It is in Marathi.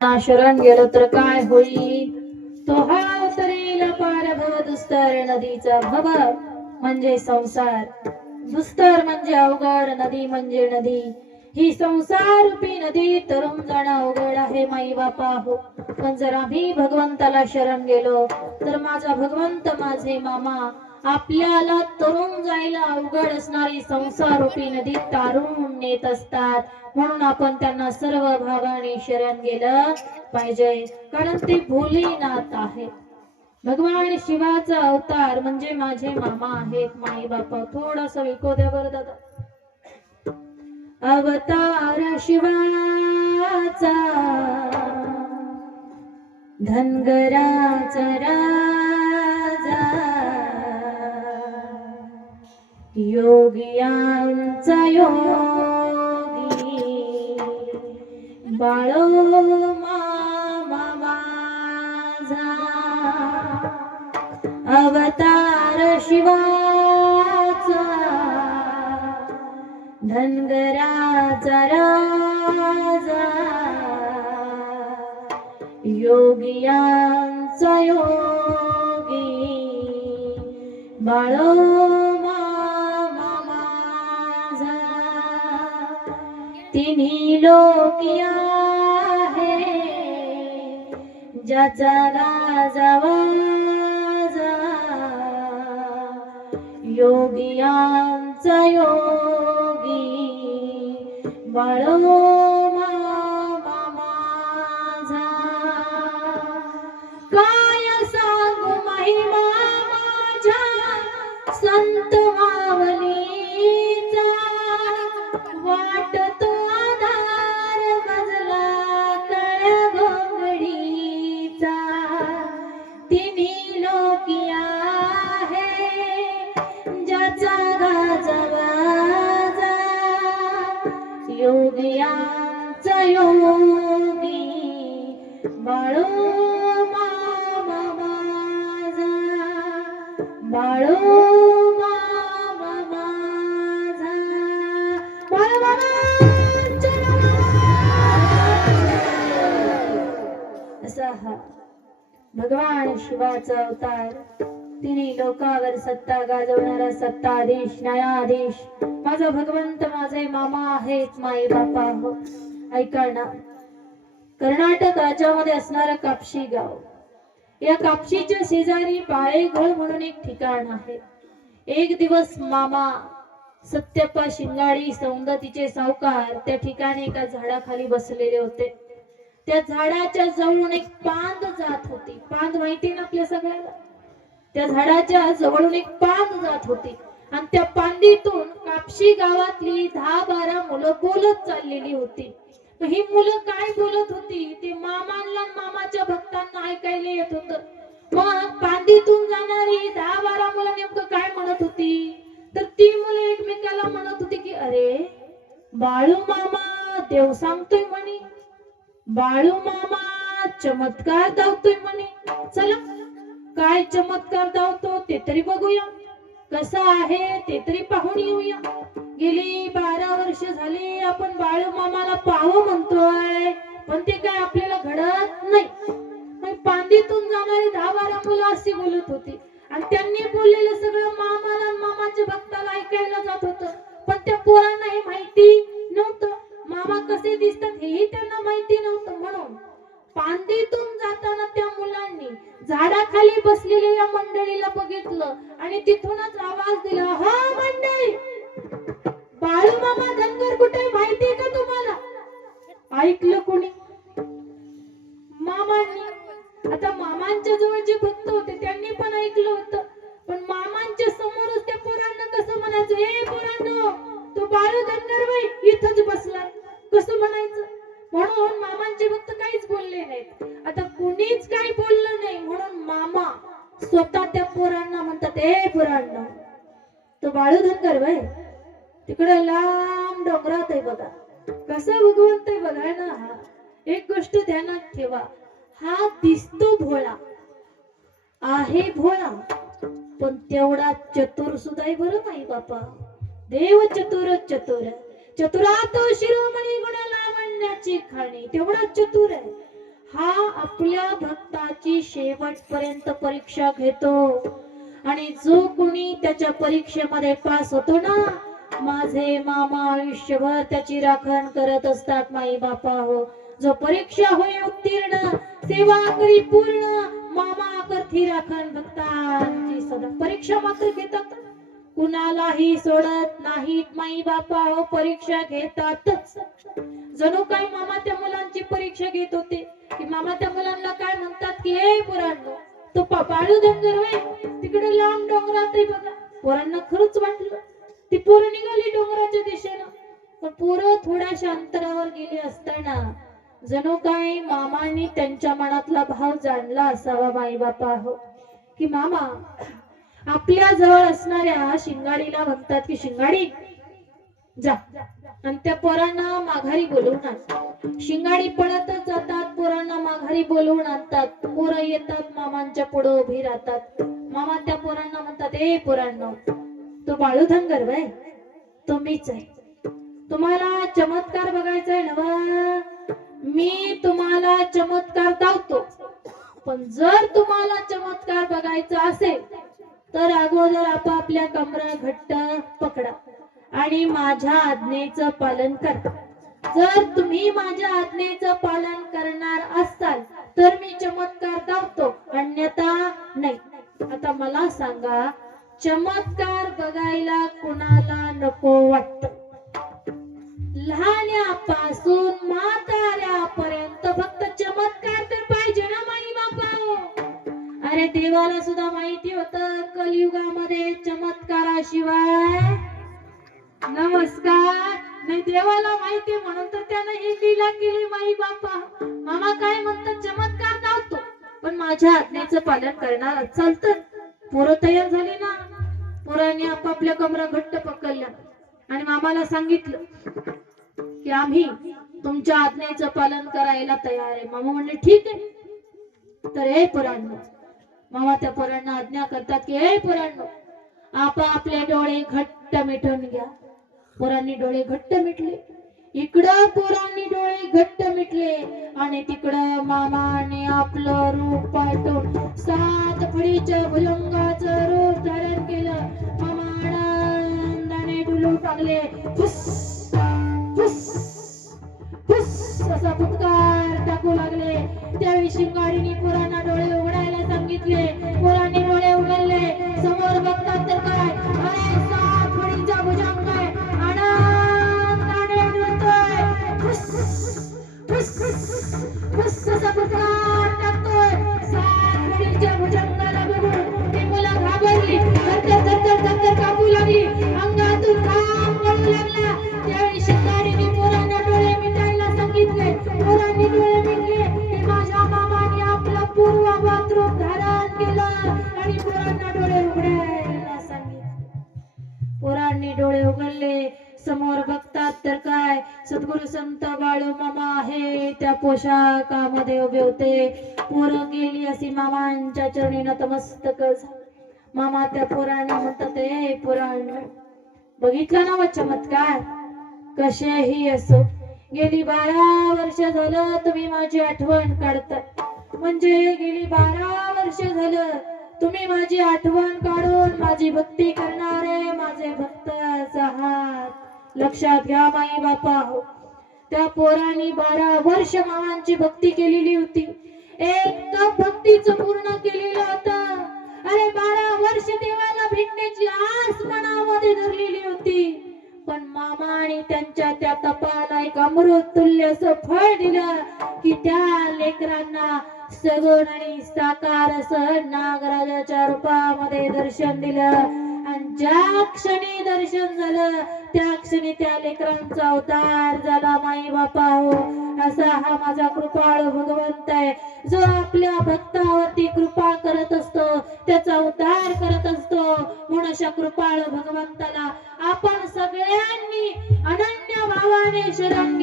ना शरण गेलो तर काय होईल? तो हा तरील पार भव दुस्तर नदीचा भव म्हणजे संसार, दुस्तर म्हणजे अवघड, नदी म्हणजे नदी. ही संसार रूपी नदी तरुण जाणं अवघड आहे माई बापा हो. पण जर आम्ही भगवंताला शरण गेलो तर माझा भगवंत माझे मामा आपल्याला तरुण जायला अवघड असणारी संसार रूपी नदी तारून नेत असतात. म्हणून आपण त्यांना सर्व भावाने शरण गेलं पाहिजे, कारण ते भोलेनाथ आहे. भगवान शिवाचा अवतार म्हणजे माझे मामा आहेत माई बापा. थोडासा विको द्या बरं दादा. अवतार शिवाचा धनगराचा राजा, योगियांचा योगी बाळो मामा माझा. अवतार शिवाचा धनगराचा राजा, योगियांचा योगी बाळो मामा माझा. तिन्ही लोकी आहे ज्याचा गाजावाजा, योगियांचा योगी बाळो मामा माझा. काय सांगू महिमा माझ्या संत मावलीचा, वाटतो आधार मजला काळ्या घोंगडीचा. तिन्ही लोकी आहे ज्याचा गाजावाजा, योगियांचा योगी बाळो मामा माझा. बाळो मामा माझा. बाळो मामांच्या असा हा भगवान शिवाचा अवतार. तिने लोकावर सत्ता गाजवणारा सत्ताधीश, न्यायाधीश माझा भगवंत माझे मामा आहेत माई बापा हो. ऐका ना, कर्नाटक राज्यामध्ये असणारा कापशी गाव, या कापशीच्या शेजारी बाळेघळ म्हणून एक ठिकाण आहे. एक दिवस मामा सत्यप्पा शिंगाडी सौंदतीचे सावकार त्या ठिकाणी एका झाडाखाली बसलेले होते. त्या झाडाच्या जवळून एक पांद जात होती. पांद माहिती ना आपल्या सगळ्याला. त्या झाडाच्या जवळून एक पांद जात होती आणि त्या पांदीतून कापशी गावातली 10-12 मुलं बोलत चाललेली होती. ही मुलं काय बोलत होती ते मामांना मामाच्या भक्तांना ऐकायला येत होतं. मग पांदीतून जाणारी 10-12 मुलं नेमकं काय म्हणत होती, तर ती मुलं एकमेकाला म्हणत होती की अरे बाळू मामा देव सांगतोय म्हणे, बाळू मामा चमत्कार दावतोय म्हणे. चला काय चमत्कार दावतो ते तरी बघूया, कसं आहे ते तरी पाहून येऊया. गेली 12 वर्ष झाली आपण बाळू मामाला पाहावं म्हणतोय, पण ते काय आपल्याला घडत नाही. पांदीतून जाणारी 10-12 मुलं अशी बोलत होती आणि त्यांनी बोललेलं सगळं मामाला मामाच्या भक्ताला ऐकायला जात होतं. पण त्या पोरांना हे माहिती नव्हतं, मामा कसे दिसतात हेही त्यांना माहिती नव्हतं. म्हणून पांदीतून जाताना त्या मुलांनी झाडाखाली बसलेल्या या मंडळीला बघितलं आणि तिथूनच आवाज दिला, हो मंडळी, बाळू मामा धनगर कुठे माहितीये का तुम्हाला? ऐकलं कोणी? मामांनी. आता मामांच्या जवळ जे भक्त होते त्यांनी पण ऐकलं होतं, पण मामांच्या समोरच त्या पोरांना कसं म्हणायचं, ए पोरांनो तो बाळू धनगर बाई इथंच बसलाय, कसं म्हणायचं? म्हणून मामांचे भक्त काहीच बोलले नाहीत. आता कोणीच काही बोललं नाही म्हणून मामा स्वतः त्या पोरांना म्हणतात, ए पोरांनो तो बाळू धनगर बाई तिकडे लांब डोंगरात आहे बघा. कसा भगवंत आहे बघा ना हा. एक गोष्ट ध्यानात ठेवा, हा दिसतो भोळा आहे, भोळा पण तेवढा चतुर सुद्धा आहे बरं माई बापा. देव चतुर चतुर, चतुरात शिरोमणी गुण लावण्याची खाणी, तेवढा चतुर आहे. हा आपल्या भक्ताची शेवटपर्यंत परीक्षा घेतो आणि जो कोणी त्याच्या परीक्षेमध्ये पास होतो ना, माझे मामा आयुष्यभर त्याची राखण करत असतात माई बापा हो. जो परीक्षा होय उत्तीर्ण, सेवा करी पूर्ण, मामा करती राखण भक्तांची सदा. परीक्षा मात्र घेतात, कुणालाही सोडत नाहीत माई बापा हो, परीक्षा घेतातच. जणू काय मामा त्या मुलांची परीक्षा घेत होते की मामा त्या मुलांना काय म्हणतात की हे पोरांनो, तो बाळू डोंगर होय तिकडे लांब डोंगरात आहे बघा. पोरांना खरंच वाटलं, ती पोरं निघाली डोंगराच्या दिशेनं. पण पोरं थोड्याशा अंतरावर गेली असताना जणू काय मामांनी त्यांच्या मनातला भाव जाणला असावा माई बापा हो, की मामा आपल्या जवळ असणाऱ्या शिंगाडीला म्हणतात की शिंगाडी जा, आणि त्या पोरांना माघारी बोलवून आणतात. शिंगाडी पळतच जातात, पोरांना माघारी बोलवून आणतात. पोरं येतात, मामांच्या पुढे उभी राहतात. मामा त्या पोरांना म्हणतात, ए पोरांनो, तो बाळू धनगर बाय, तो मीच आहे. तुम्हाला चमत्कार बघायचा आहे ना, मी तुम्हाला चमत्कार दावतो. पण जर तुम्हाला चमत्कार बघायचा असेल तर अगोदर आपापल्या कमरा घट्ट पकडा आणि माझ्या आज्ञेचं पालन करा. जर तुम्ही माझ्या आज्ञेचं पालन करणार असाल तर मी चमत्कार दावतो, अन्यथा नाही. आता मला सांगा, चमत्कार बघायला कुणाला नको वाटतं? लहान्यापासून म्हाताऱ्यापर्यंत फक्त चमत्कार तर पाहिजे ना माई बापा. अरे देवाला सुद्धा माहिती होतं कलियुगामध्ये चमत्काराशिवाय नमस्कार नाही. देवाला माहिती म्हणून तर त्यानं ही लीला केली माई बापा. मामा काय म्हणतात, चमत्कार दावतो पण माझ्या आज्ञेचं पालन करणार चालतं. पोरं तयार झाली ना, पोरांनी आपापल्या कमरा घट्ट पकडल्या आणि मामाला सांगितलं की आम्ही तुमच्या आज्ञेचं पालन करायला तयार आहे. मामा म्हणले ठीक आहे. तर हे पोरांनो, मामा त्या पोरांना आज्ञा करतात की हे पोरांनो, आपापले डोळे घट्ट मिटून घ्या. पोरांनी डोळे घट्ट मिटले. इकडं पोरांनी डोळे घट्ट मिटले आणि तिकडं मामाने आपलं रूप पालटून 7 फळीच्या भुजंगाचं रूप धारण केलं. मामा आनंदाने डुलू लागले. फुस फुस फुस असा फुटकार टाकू लागले. त्यावेळी शिंगाडीने पोरांना डोळे उघडायला सांगितले. पोरांनी डोळे उघडले. समोर बघतात तर काय, अरे 7 फळीचा भुजंग आहे, आनंदाने डुलतोय. फुस फुस फुस असा फुटकार टाकतोय. 7 फळीच्या भुजंगाला बघून ती मुलं घाबरली, थरथर कापू लागली, अंगातून घाम गळू लागला. त्यावेळी शिंगाडीने पोरांना डोळे मिटायला सांगितले. पोरांनी डोळे मिटले की माझ्या मामाने आपलं पूर्ववत रूप धारण केलं आणि पोरांना डोळे उघडायला सांगितले. पोरांनी डोळे उघडले. समोर बघतात तर काय, सद्गुरु संत बाळू मामा आहे त्या पोशाखामध्ये उभे होते. पोरं गेली अशी मामांच्या चरणी नतमस्तक झाली. मामा त्या पोरांना म्हणतात, ए पोरांनो, बघितलं ना व चमत्कार? कसेही असो, गेली 12 वर्ष झालं तुम्ही माझी आठवण काढता. म्हणजे गेली 12 वर्ष झालं तुम्ही माझी आठवण काढून माझी भक्ती करणारे माझे भक्त आहात. लक्षात घ्या माई बापा हो, त्या पोरांनी 12 वर्ष मामांची भक्ती केलेली होती. एक तप भक्तीचं पूर्ण केलेलं होतं. अरे 12 वर्ष देवाला भेटण्याची आस मनामध्ये धरलेली होती. पण मामाने त्यांच्या त्या तपाला एक अमृत तुल्य असं फळ दिलं की त्या लेकरांना सगुण आणि साकार असं नागराजाच्या रूपामध्ये दर्शन दिलं. आणि ज्या क्षणी दर्शन झालं त्या क्षणी त्या लेकरांचा अवतार झाला माई बापा हो. असा हा माझा कृपाळू भगवंत आहे, जो आपल्या भक्तावरती कृपा करत असतो, त्याचा उद्धार करत असतो. म्हणून अशा कृपाळू भगवंताला आपण सगळ्यांनी अनन्य भावाने शरण